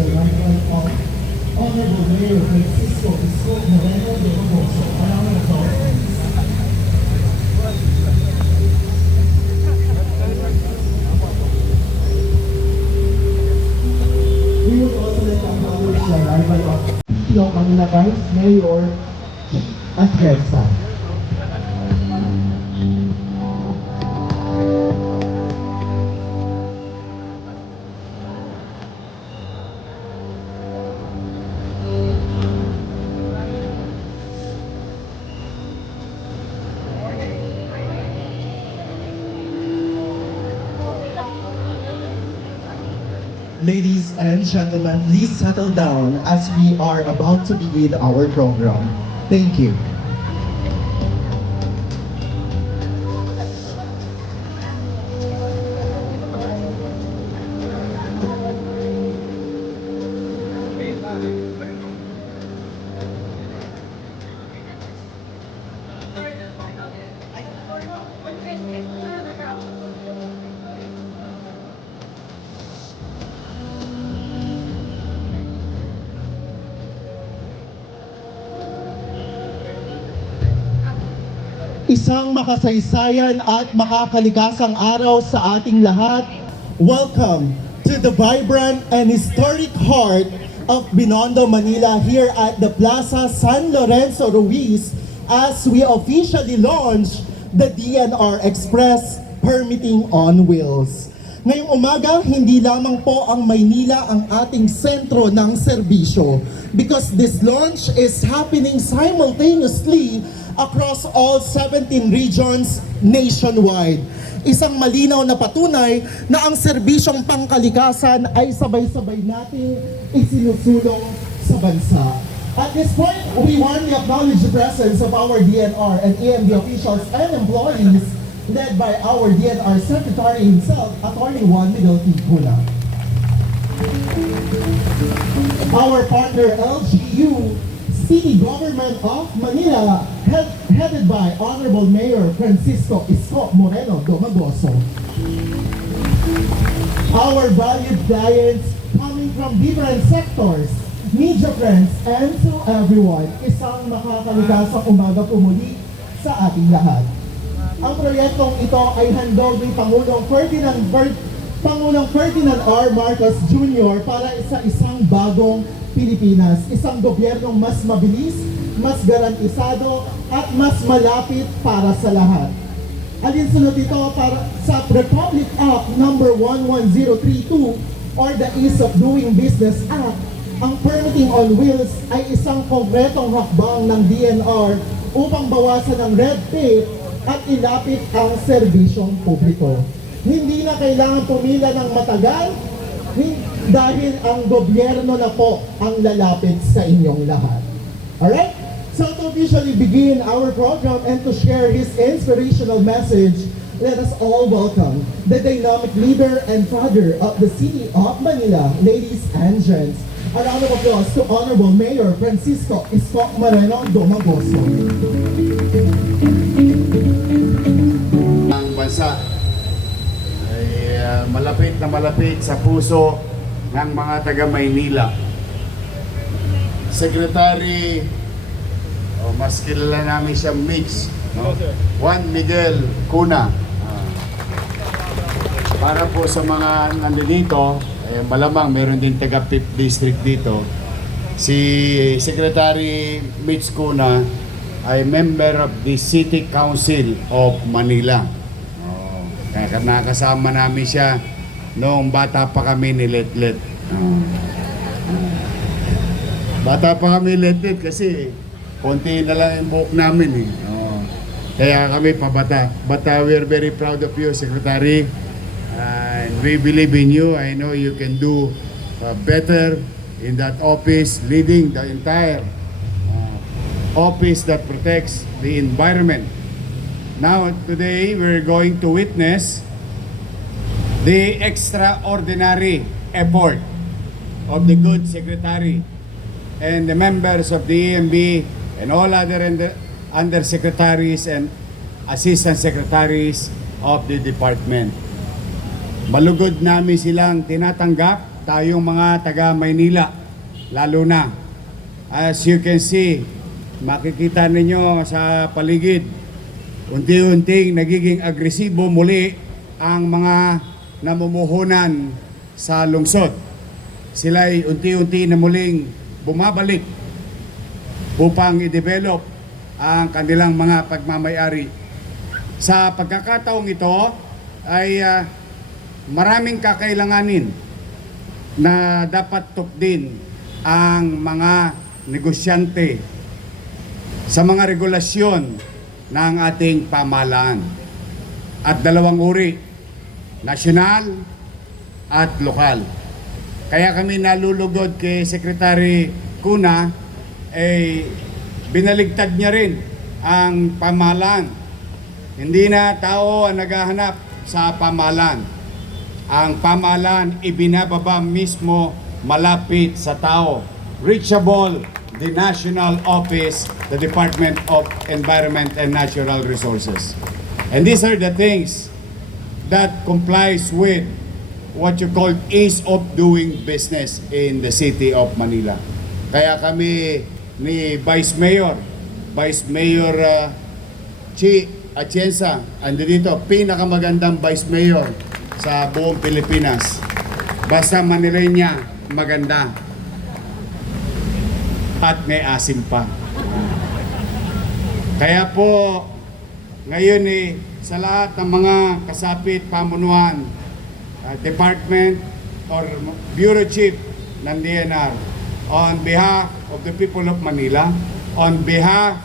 the arrival of Honorable Mayor Francisco Isko Moreno de Magoso. Around the applause, please. We would also like to acknowledge the arrival of Yung Manila Vice Mayor Atienza. Ladies and gentlemen, please settle down as we are about to begin our program. Thank you. Isang makasaysayan at makakalikasang araw sa ating lahat. Welcome to the vibrant and historic heart of Binondo, Manila here at the Plaza San Lorenzo Ruiz as we officially launch the DNR Express Permitting on Wheels. Ngayong umaga, hindi lamang po ang Maynila ang ating sentro ng serbisyo because this launch is happening simultaneously across all 17 regions nationwide. Isang malinaw na patunay na ang serbisyong pangkalikasan ay sabay-sabay nating isinusulong sa bansa. At this point, we warmly acknowledge the presence of our DNR and EMB officials and employees led by our DNR Secretary himself, Attorney Juan Miguel Ticuna. Our partner LGU, City Government of Manila, headed by Honorable Mayor Francisco Isko Moreno de Magoso. Our valued clients coming from different sectors, media friends, and to everyone, isang makakalikasang umaga po muli sa ating lahat. Ang proyektong ito ay handog ni Pangulong Ferdinand R. Marcos Jr. para sa isang bagong Pilipinas, isang gobyernong mas mabilis, mas garantisado, at mas malapit para sa lahat. Alinsunod ito para sa Republic Act No. 11032 or the Ease of Doing Business Act. Ang Permitting on Wheels ay isang konkretong hakbang ng DNR upang bawasan ang red tape at ilapit ang serbisyong publiko. Hindi na kailangan pumila ng matagal dahil ang gobyerno na po ang lalapit sa inyong lahat. Alright? So to officially begin our program and to share his inspirational message, let us all welcome the dynamic leader and father of the city of Manila, ladies and gents. A round of applause to Honorable Mayor Francisco Isko Moreno de Magoso. Ang bansa ay malapit na malapit sa puso ng mga taga Maynila. Secretary, mas kilala namin siya Mix, no? Juan Miguel Cuna. Para po sa mga nandito, malamang meron din taga 5th District dito. Si Secretary Mitch Cuna ay member of the City Council of Manila. Kaya nakasama namin siya noong bata pa kami ni Letlet. Bata pa kami Letlet kasi konti na lang yung buhok namin eh. Kaya kami pabata. But we're very proud of you, Secretary. And we believe in you. I know you can do better in that office, leading the entire office that protects the environment. Now, today, we're going to witness the extraordinary effort of the good secretary and the members of the EMB and all other undersecretaries and assistant secretaries of the department. Malugod namin silang tinatanggap tayong mga taga Maynila, lalo na. As you can see, makikita ninyo sa paligid, unti-unting nagiging agresibo muli ang mga namumuhunan sa lungsod. Sila'y unti-unti na muling bumabalik upang i-develop ang kanilang mga pagmamayari. Sa pagkakataong ito ay maraming kakailanganin na dapat tukdin ang mga negosyante sa mga regulasyon ng ating pamahalaan. At dalawang uri, nasyonal at lokal. Kaya kami nalulugod kay Secretary Cuna, binaligtad niya rin ang pamahalaan. Hindi na tao ang naghahanap sa pamahalaan. Ang pamahalaan ibinababa mismo malapit sa tao. Reachable, the national office, the Department of Environment and Natural Resources. And these are the things that complies with what you call ease of doing business in the city of Manila. Kaya kami ni Vice Mayor Chi Atienza, ando dito, pinakamagandang Vice Mayor sa buong Pilipinas. Basta Manilenya, maganda. At may asim pa. Kaya po, ngayon sa lahat ng mga kasapit, pamunuan, department or bureau chief ng DNR, on behalf of the people of Manila, on behalf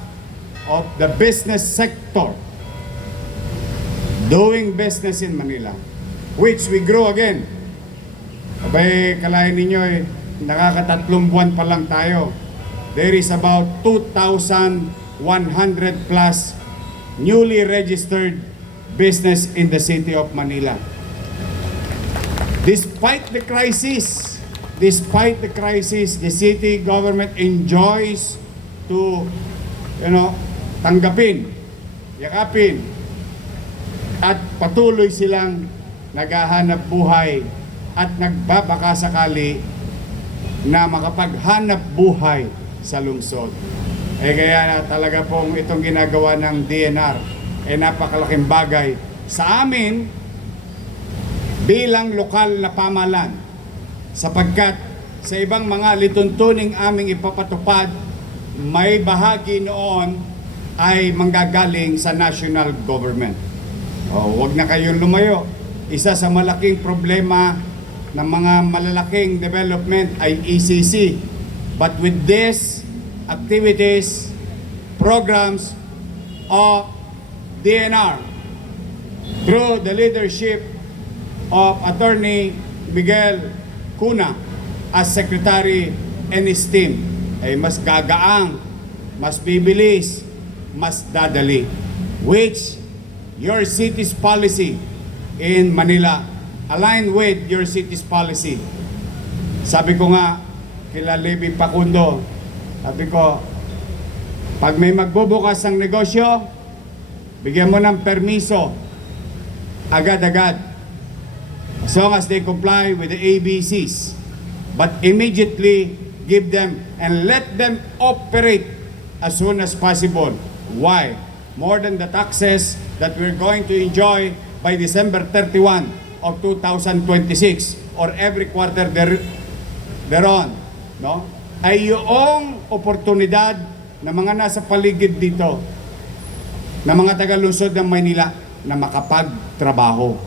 of the business sector doing business in Manila, which we grow again. Abay, kalahin ninyo nakakatatlong buwan pa lang tayo. There is about 2,100 plus newly registered business in the city of Manila. Despite the crisis, the city government enjoys to, tanggapin, yakapin, at patuloy silang naghahanap buhay at nagbabaka sakali na makapaghanap buhay sa lungsod. Kaya talaga pong itong ginagawa ng DNR napakalaking bagay sa amin bilang lokal na pamahalaan, sapagkat sa ibang mga lituntuning aming ipapatupad, may bahagi noon ay manggagaling sa national government. Huwag na kayong lumayo. Isa sa malaking problema ng mga malalaking development ay ECC. But with these activities, programs of DNR, through the leadership of Attorney Miguel Cuna as Secretary and his team, ay mas gagaang, mas bibilis, mas dadali. Which your city's policy in Manila align with your city's policy. Sabi ko nga kila Levi Pacundo, sabi ko, pag may magbubukas ng negosyo, bigyan mo ng permiso agad-agad, as long as they comply with the ABCs, but immediately give them and let them operate as soon as possible. Why? More than the taxes that we're going to enjoy by December 31 of 2026 or every quarter thereon, no? Ay yung oportunidad na mga nasa paligid dito, na mga taga-lungsod ng Maynila na makapagtrabaho.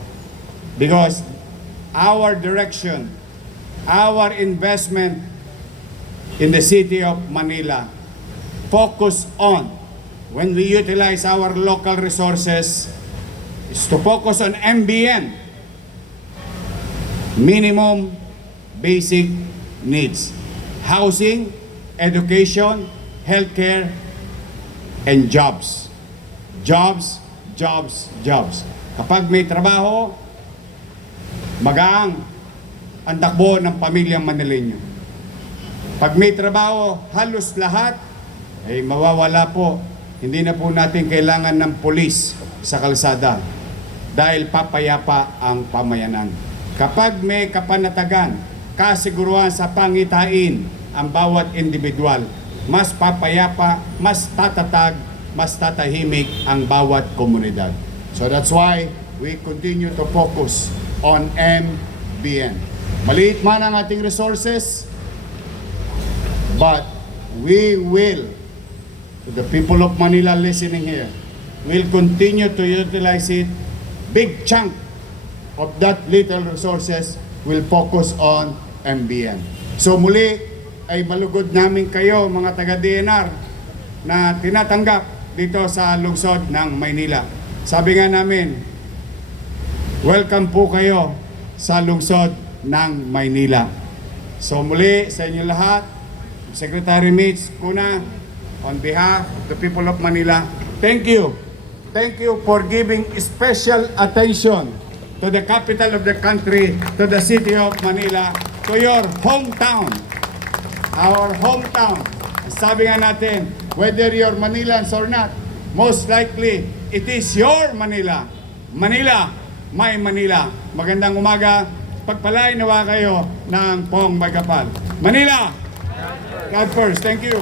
Because our direction, our investment in the city of Manila focus on, when we utilize our local resources, is to focus on MBN, minimum basic needs. Housing, education, healthcare, and jobs. Jobs, jobs, jobs. Kapag may trabaho, magaang ang takbo ng pamilyang Manileño. Pag may trabaho, halos lahat ay mawawala po. Hindi na po natin kailangan ng pulis sa kalsada dahil papayapa ang pamayanan. Kapag may kapanatagan, kasiguruhan sa pangitain ang bawat individual. Mas papayapa, mas tatatag, mas tatahimik ang bawat komunidad. So that's why we continue to focus on MBN. Maliit man ang ating resources, but we will, to the people of Manila listening here, will continue to utilize it. Big chunk of that little resources will focus on MBN. So muli ay malugod namin kayo mga taga-DNR na tinatanggap dito sa lungsod ng Maynila. Sabi nga namin, welcome po kayo sa lungsod ng Maynila. So muli sa inyo lahat, Secretary Mitch Cuna, on behalf of the people of Manila, thank you. Thank you for giving special attention to the capital of the country, to the city of Manila, to your hometown. Our hometown. Sabi nga natin, whether you're Manilans or not, most likely, it is your Manila. Manila, my Manila. Magandang umaga. Pagpalain nawa kayo ng Pong Magapal. Manila! God first. Thank you.